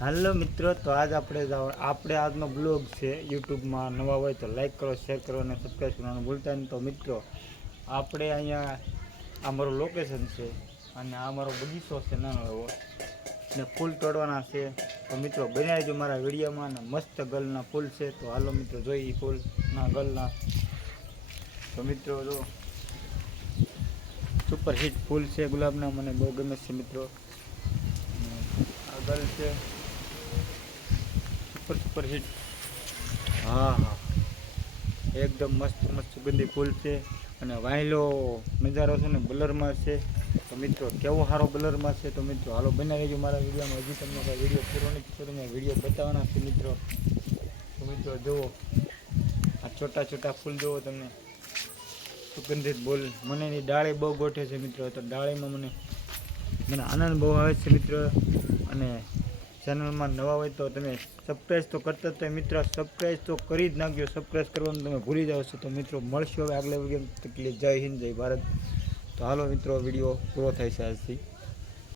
હાલો મિત્રો, તો આજ આપણે આજનો બ્લોગ છે. યુટ્યુબમાં નવા હોય તો લાઈક કરો, શેર કરો અને સબસ્ક્રાઈબ કરવાનું ભૂલતા નહીં. તો મિત્રો આપણે અહીંયા આ મારું લોકેશન છે અને આ મારો બગીચો છે નાનો એવો, ને ફૂલ તોડવાના છે. તો મિત્રો બનાવી દો મારા વિડીયોમાં, ને મસ્ત ગલના ફૂલ છે. તો હાલો મિત્રો જોઈ ફૂલના ગલના. તો મિત્રો જો સુપર હિટ ફૂલ છે ગુલાબના, મને બહુ ગમે છે મિત્રો. આ ગલ છે સુપર હિટ. હા હા, એકદમ મસ્ત મસ્ત સુગંધી ફૂલ છે અને વાયલો નજારો છે ને બલરમાં છે. તો મિત્રો કેવો સારો બલરમાં છે. તો મિત્રો હાલો બનાવી લેજો મારા વિડીયોમાં. હજી તમને કાંઈ વિડીયો પૂરો નથી થયો, મેં વિડીયો બતાવવાના છે મિત્રો. તો મિત્રો જુઓ આ છોટા છોટા ફૂલ જુઓ તમને, સુગંધિત બોલ. મને એની ડાળી બહુ ગોઠે છે મિત્રો. તો ડાળીમાં મને આનંદ બહુ આવે છે મિત્રો. અને ચેનલમાં નવા હોય તો તમે સબસ્ક્રાઈબ તો કરતા જ મિત્રો, સબસ્ક્રાઈબ તો કરી જ નાખજો. સબસ્ક્રાઈબ કરવાનું તમે ભૂલી જાઓ છો. તો મિત્રો મળશું હવે આગલા વિડીયો. જય હિન્દ, જય ભારત. તો હાલો મિત્રો, વિડીયો પૂરો થાય છે આજથી.